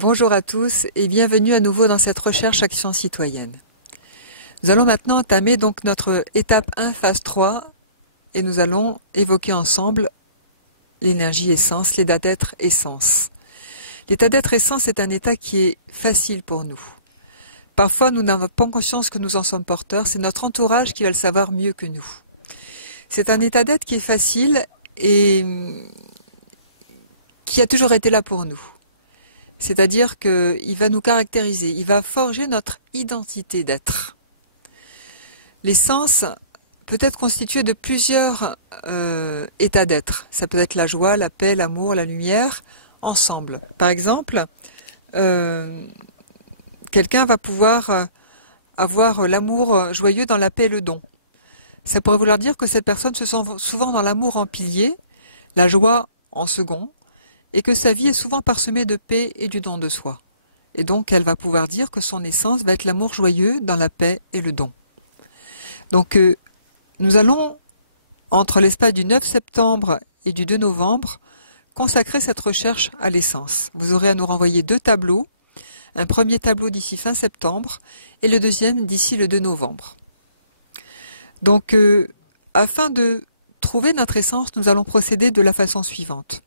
Bonjour à tous et bienvenue à nouveau dans cette recherche action citoyenne. Nous allons maintenant entamer donc notre étape 1, phase 3 et nous allons évoquer ensemble l'énergie essence, l'état d'être essence. L'état d'être essence est un état qui est facile pour nous. Parfois nous n'avons pas conscience que nous en sommes porteurs, c'est notre entourage qui va le savoir mieux que nous. C'est un état d'être qui est facile et qui a toujours été là pour nous. C'est-à-dire qu'il va nous caractériser, il va forger notre identité d'être. L'essence peut être constituée de plusieurs états d'être. Ça peut être la joie, la paix, l'amour, la lumière, ensemble. Par exemple, quelqu'un va pouvoir avoir l'amour joyeux dans la paix et le don. Ça pourrait vouloir dire que cette personne se sent souvent dans l'amour en pilier, la joie en second, et que sa vie est souvent parsemée de paix et du don de soi. Et donc elle va pouvoir dire que son essence va être l'amour joyeux dans la paix et le don. Donc nous allons, entre l'espace du 9 septembre et du 2 novembre, consacrer cette recherche à l'essence. Vous aurez à nous renvoyer 2 tableaux, un premier tableau d'ici fin septembre et le deuxième d'ici le 2 novembre. Donc afin de trouver notre essence, nous allons procéder de la façon suivante.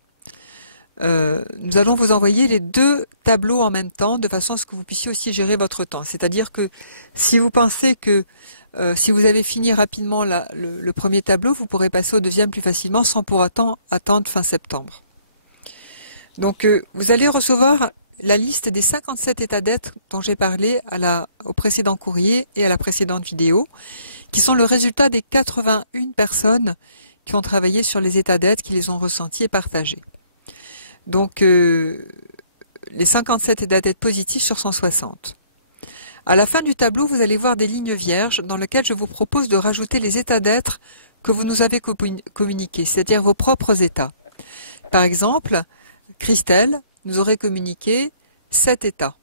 Nous allons vous envoyer les 2 tableaux en même temps, de façon à ce que vous puissiez aussi gérer votre temps. C'est-à-dire que si vous pensez que si vous avez fini rapidement le premier tableau, vous pourrez passer au deuxième plus facilement sans pour autant attendre fin septembre. Donc vous allez recevoir la liste des 57 états d'être dont j'ai parlé au précédent courrier et à la précédente vidéo, qui sont le résultat des 81 personnes qui ont travaillé sur les états d'être, qui les ont ressentis et partagés. Donc les 57 états d'être positifs sur 160. À la fin du tableau, vous allez voir des lignes vierges dans lesquelles je vous propose de rajouter les états d'être que vous nous avez communiqués, c'est-à-dire vos propres états. Par exemple, Christelle nous aurait communiqué 7 états.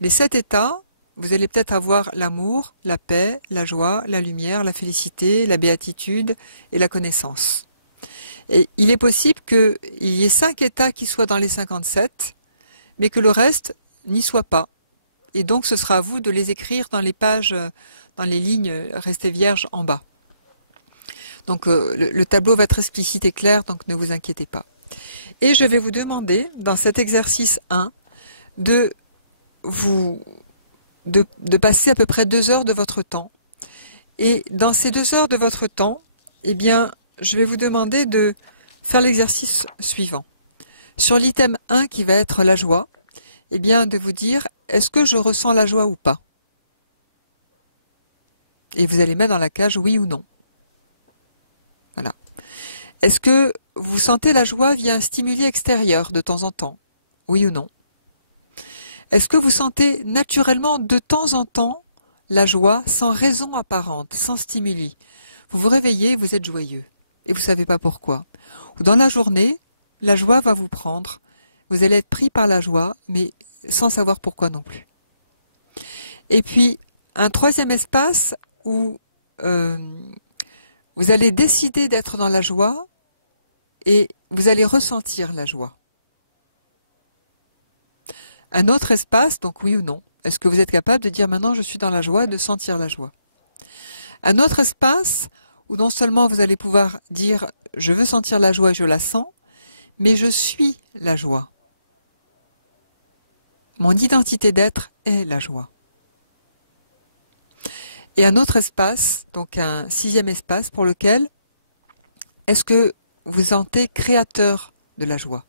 Les 7 états, vous allez peut-être avoir l'amour, la paix, la joie, la lumière, la félicité, la béatitude et la connaissance. Et il est possible qu'il y ait 5 états qui soient dans les 57, mais que le reste n'y soit pas. Et donc ce sera à vous de les écrire dans les pages, dans les lignes restées vierges en bas. Donc le tableau va être explicite et clair, donc ne vous inquiétez pas. Et je vais vous demander, dans cet exercice 1, de passer à peu près 2 heures de votre temps. Et dans ces 2 heures de votre temps, eh bien, je vais vous demander de faire l'exercice suivant. Sur l'item 1 qui va être la joie, eh bien, de vous dire, est-ce que je ressens la joie ou pas? Et vous allez mettre dans la cage oui ou non. Voilà. Est-ce que vous sentez la joie via un stimuli extérieur de temps en temps? Oui ou non? Est-ce que vous sentez naturellement de temps en temps la joie sans raison apparente, sans stimuli? Vous vous réveillez, vous êtes joyeux et vous ne savez pas pourquoi. Ou dans la journée, la joie va vous prendre. Vous allez être pris par la joie, mais sans savoir pourquoi non plus. Et puis, un troisième espace où vous allez décider d'être dans la joie et vous allez ressentir la joie. Un autre espace, donc oui ou non. Est-ce que vous êtes capable de dire maintenant je suis dans la joie et de sentir la joie? Un autre espace où non seulement vous allez pouvoir dire je veux sentir la joie et je la sens, mais je suis la joie. Mon identité d'être est la joie. Et un autre espace, donc un 6e espace pour lequel est-ce que vous sentez créateur de la joie?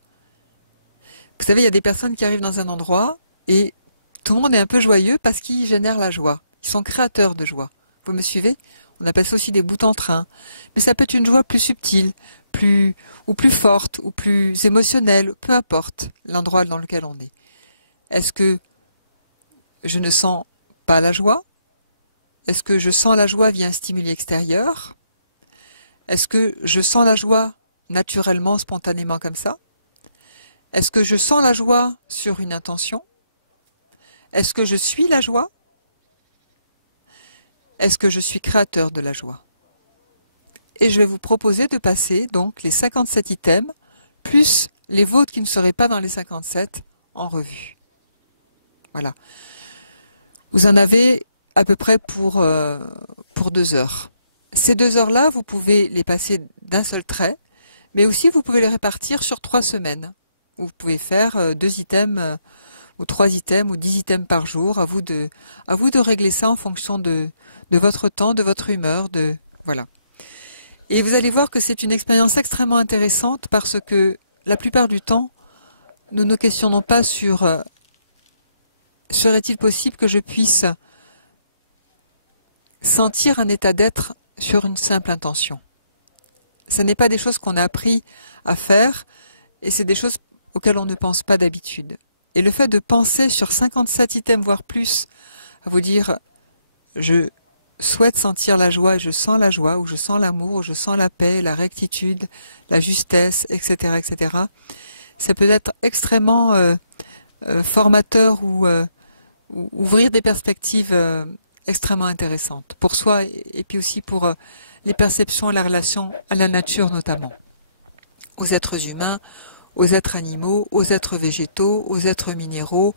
Vous savez, il y a des personnes qui arrivent dans un endroit et tout le monde est un peu joyeux parce qu'ils génèrent la joie. Ils sont créateurs de joie. Vous me suivez? On appelle ça aussi des bouts en train. Mais ça peut être une joie plus subtile, plus forte, ou plus émotionnelle, peu importe l'endroit dans lequel on est. Est-ce que je ne sens pas la joie? Est-ce que je sens la joie via un stimuli extérieur? Est-ce que je sens la joie naturellement, spontanément comme ça? Est-ce que je sens la joie sur une intention? Est-ce que je suis la joie? Est-ce que je suis créateur de la joie? Et je vais vous proposer de passer donc les 57 items, plus les vôtres qui ne seraient pas dans les 57, en revue. Voilà. Vous en avez à peu près pour 2 heures. Ces 2 heures-là, vous pouvez les passer d'un seul trait, mais aussi vous pouvez les répartir sur 3 semaines. Vous pouvez faire 2 items ou 3 items ou 10 items par jour. À vous de régler ça en fonction de votre temps, de votre humeur, voilà. Et vous allez voir que c'est une expérience extrêmement intéressante parce que la plupart du temps, nous ne nous questionnons pas sur serait-il possible que je puisse sentir un état d'être sur une simple intention. Ce n'est pas des choses qu'on a appris à faire et c'est des choses auxquelles on ne pense pas d'habitude. Et le fait de penser sur 57 items, voire plus, à vous dire je souhaite sentir la joie et je sens la joie, ou je sens l'amour, ou je sens la paix, la rectitude, la justesse, etc., etc., ça peut être extrêmement formateur ou ouvrir des perspectives extrêmement intéressantes pour soi et puis aussi pour les perceptions et la relation à la nature notamment, aux êtres humains, aux êtres animaux, aux êtres végétaux, aux êtres minéraux,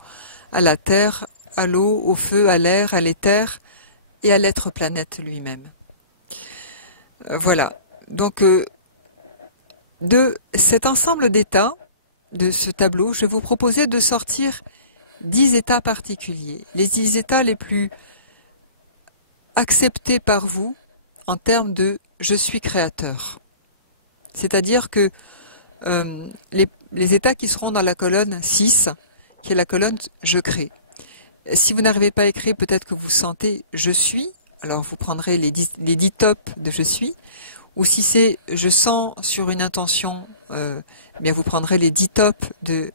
à la terre, à l'eau, au feu, à l'air, à l'éther et à l'être planète lui-même. Voilà. Donc de cet ensemble d'états, de ce tableau, je vais vous proposer de sortir 10 états particuliers, les 10 états les plus acceptés par vous en termes de « je suis créateur ». C'est-à-dire que les états qui seront dans la colonne 6, qui est la colonne « je crée ». Si vous n'arrivez pas à écrire, peut-être que vous sentez « je suis », alors vous prendrez les 10 tops de « je suis ». Ou si c'est « je sens » sur une intention, bien vous prendrez les 10 tops de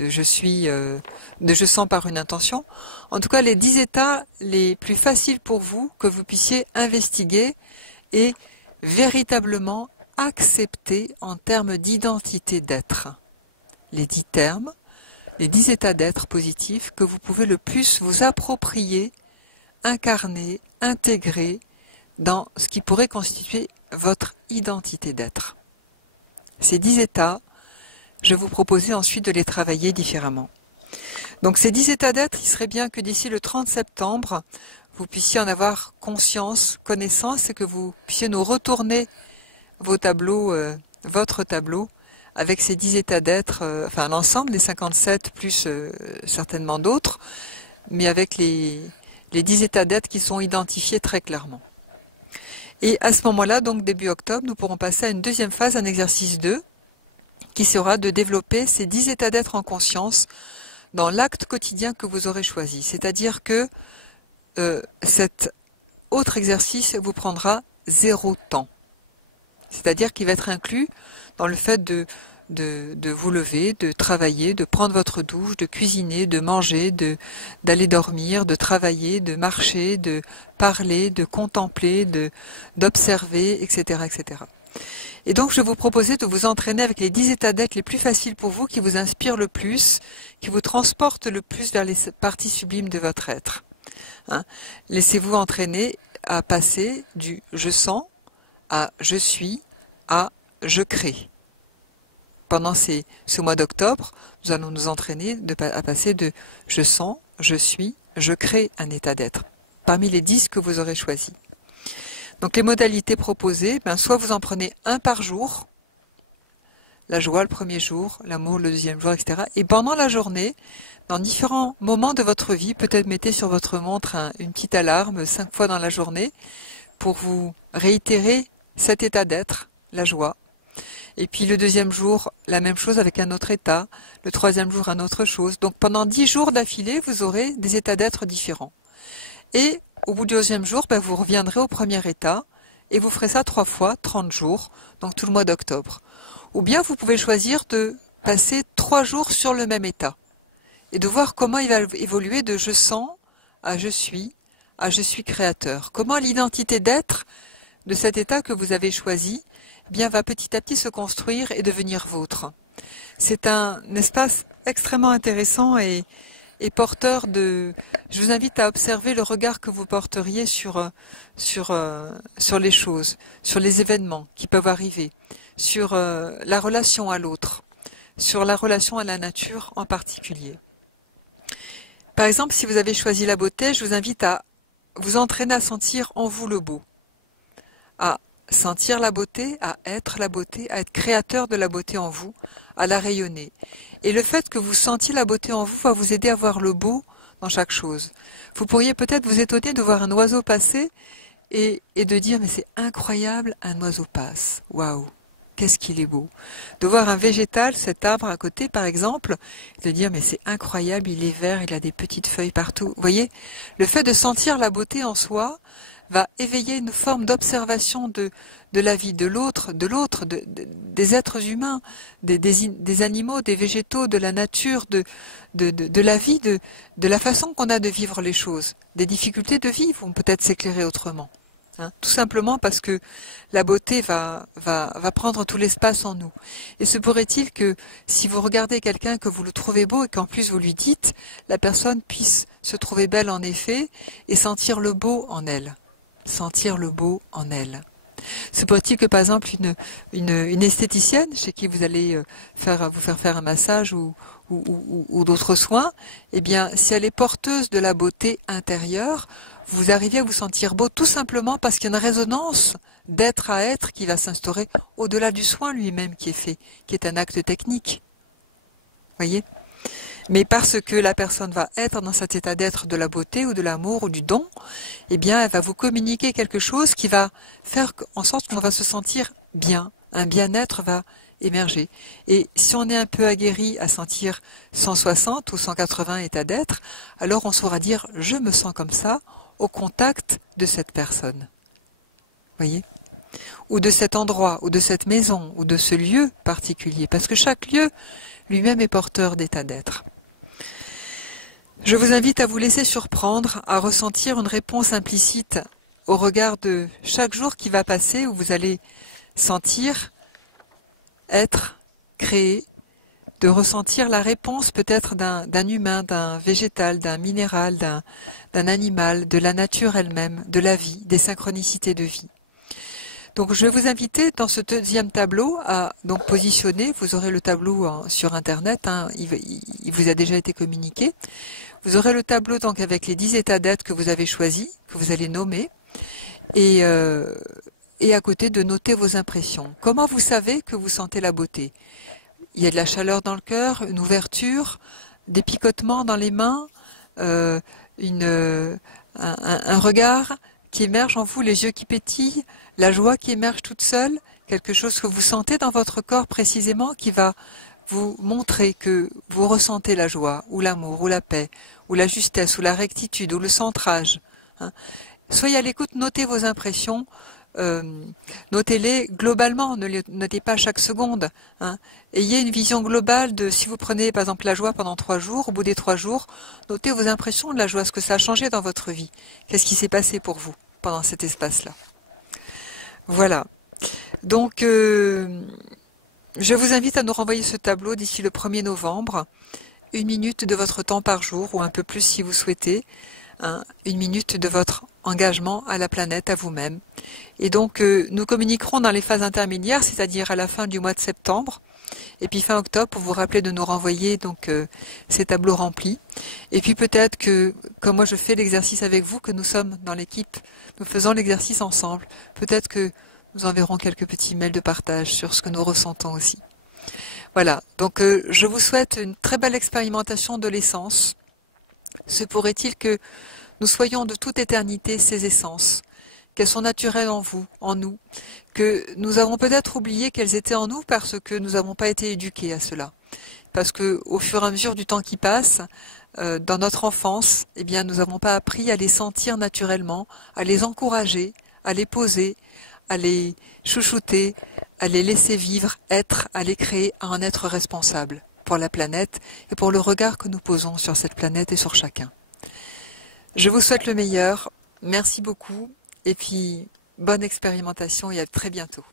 je suis, de je sens par une intention. En tout cas, les 10 états les plus faciles pour vous, que vous puissiez investiguer et véritablement accepter en termes d'identité d'être. Les 10 termes, les 10 états d'être positifs que vous pouvez le plus vous approprier, incarner, intégrer dans ce qui pourrait constituer votre identité d'être. Ces 10 états, je vais vous proposer ensuite de les travailler différemment. Donc ces 10 états d'être, il serait bien que d'ici le 30 septembre, vous puissiez en avoir conscience, connaissance, et que vous puissiez nous retourner vos tableaux, votre tableau, avec ces 10 états d'être, enfin l'ensemble des 57 plus certainement d'autres, mais avec les 10 états d'être qui sont identifiés très clairement. Et à ce moment-là, donc début octobre, nous pourrons passer à une deuxième phase, un exercice 2, qui sera de développer ces 10 états d'être en conscience dans l'acte quotidien que vous aurez choisi. C'est-à-dire que cet autre exercice vous prendra 0 temps. C'est-à-dire qu'il va être inclus dans le fait de vous lever, de travailler, de prendre votre douche, de cuisiner, de manger, d'aller dormir, de travailler, de marcher, de parler, de contempler, d'observer, etc., etc. Et donc je vais vous proposer de vous entraîner avec les 10 états d'être les plus faciles pour vous, qui vous inspirent le plus, qui vous transportent le plus vers les parties sublimes de votre être. Hein? Laissez-vous entraîner à passer du « je sens » à « je suis » à « je crée ». Pendant ce mois d'octobre, nous allons nous entraîner à passer de « je sens »,« je suis »,« je crée » un état d'être, parmi les 10 que vous aurez choisis. Donc les modalités proposées, soit vous en prenez un par jour, la joie le premier jour, l'amour le deuxième jour, etc. Et pendant la journée, dans différents moments de votre vie, peut-être mettez sur votre montre une petite alarme 5 fois dans la journée pour vous réitérer cet état d'être, la joie. Et puis le deuxième jour, la même chose avec un autre état, le troisième jour, une autre chose. Donc pendant 10 jours d'affilée, vous aurez des états d'être différents. Et au bout du deuxième jour, vous reviendrez au premier état et vous ferez ça 3 fois, 30 jours, donc tout le mois d'octobre. Ou bien vous pouvez choisir de passer 3 jours sur le même état et de voir comment il va évoluer de je sens à je suis créateur. Comment l'identité d'être de cet état que vous avez choisi va petit à petit se construire et devenir vôtre. C'est un espace extrêmement intéressant et porteur de... Je vous invite à observer le regard que vous porteriez sur les choses, sur les événements qui peuvent arriver, sur la relation à l'autre, sur la relation à la nature en particulier. Par exemple, si vous avez choisi la beauté, je vous invite à vous entraîner à sentir en vous le beau, à sentir la beauté, à être créateur de la beauté en vous, à la rayonner. Et le fait que vous sentiez la beauté en vous va vous aider à voir le beau dans chaque chose. Vous pourriez peut-être vous étonner de voir un oiseau passer et de dire mais c'est incroyable, un oiseau passe. Waouh, qu'est-ce qu'il est beau. De voir un végétal, cet arbre à côté par exemple, de dire mais c'est incroyable, il est vert, il a des petites feuilles partout. Vous voyez, le fait de sentir la beauté en soi va éveiller une forme d'observation de la vie, de l'autre, des êtres humains, des animaux, des végétaux, de la nature, de la vie, de la façon qu'on a de vivre les choses. Des difficultés de vie vont peut-être s'éclairer autrement. Tout simplement parce que la beauté va prendre tout l'espace en nous. Et se pourrait-il que si vous regardez quelqu'un que vous le trouvez beau et qu'en plus vous lui dites, la personne puisse se trouver belle en effet et sentir le beau en elle. Sentir le beau en elle. Se pourrait-il que par exemple une esthéticienne chez qui vous allez vous faire faire un massage ou d'autres soins, eh bien si elle est porteuse de la beauté intérieure, vous arrivez à vous sentir beau tout simplement parce qu'il y a une résonance d'être à être qui va s'instaurer au-delà du soin lui-même qui est fait, qui est un acte technique. Voyez ? Mais parce que la personne va être dans cet état d'être de la beauté ou de l'amour ou du don, eh bien, elle va vous communiquer quelque chose qui va faire en sorte qu'on va se sentir bien. Un bien-être va émerger. Et si on est un peu aguerri à sentir 160 ou 180 états d'être, alors on saura dire « je me sens comme ça » au contact de cette personne. Voyez ? Ou de cet endroit, ou de cette maison, ou de ce lieu particulier. Parce que chaque lieu lui-même est porteur d'état d'être. Je vous invite à vous laisser surprendre, à ressentir une réponse implicite au regard de chaque jour qui va passer où vous allez sentir, être, créer, de ressentir la réponse peut-être d'un humain, d'un végétal, d'un minéral, d'un animal, de la nature elle-même, de la vie, des synchronicités de vie. Donc je vais vous inviter dans ce deuxième tableau à donc positionner, vous aurez le tableau sur internet, il vous a déjà été communiqué. Vous aurez le tableau donc avec les 10 états d'être que vous avez choisis, que vous allez nommer, et à côté de noter vos impressions. Comment vous savez que vous sentez la beauté? Il y a de la chaleur dans le cœur, une ouverture, des picotements dans les mains, un regard qui émerge en vous, les yeux qui pétillent, la joie qui émerge toute seule, quelque chose que vous sentez dans votre corps précisément qui va vous montrer que vous ressentez la joie, ou l'amour, ou la paix, ou la justesse, ou la rectitude, ou le centrage. Soyez à l'écoute, notez vos impressions, notez-les globalement, ne les notez pas chaque seconde. Ayez une vision globale de, si vous prenez par exemple la joie pendant 3 jours, au bout des 3 jours, notez vos impressions de la joie, ce que ça a changé dans votre vie. Qu'est-ce qui s'est passé pour vous pendant cet espace-là? Voilà. Donc, je vous invite à nous renvoyer ce tableau d'ici le 1er novembre, 1 minute de votre temps par jour, ou un peu plus si vous souhaitez, 1 minute de votre engagement à la planète, à vous-même. Et donc, nous communiquerons dans les phases intermédiaires, c'est-à-dire à la fin du mois de septembre, et puis fin octobre, pour vous rappeler de nous renvoyer donc ces tableaux remplis. Et puis peut-être que, comme moi je fais l'exercice avec vous, que nous sommes dans l'équipe, nous faisons l'exercice ensemble, peut-être que nous enverrons quelques petits mails de partage sur ce que nous ressentons aussi. Voilà, donc je vous souhaite une très belle expérimentation de l'essence. Se pourrait-il que nous soyons de toute éternité ces essences, qu'elles sont naturelles en vous, en nous, que nous avons peut-être oublié qu'elles étaient en nous parce que nous n'avons pas été éduqués à cela. Parce que au fur et à mesure du temps qui passe, dans notre enfance, eh bien, nous n'avons pas appris à les sentir naturellement, à les encourager, à les poser, à les chouchouter, à les laisser vivre, être, à les créer, à en être responsable pour la planète et pour le regard que nous posons sur cette planète et sur chacun. Je vous souhaite le meilleur, merci beaucoup et puis bonne expérimentation et à très bientôt.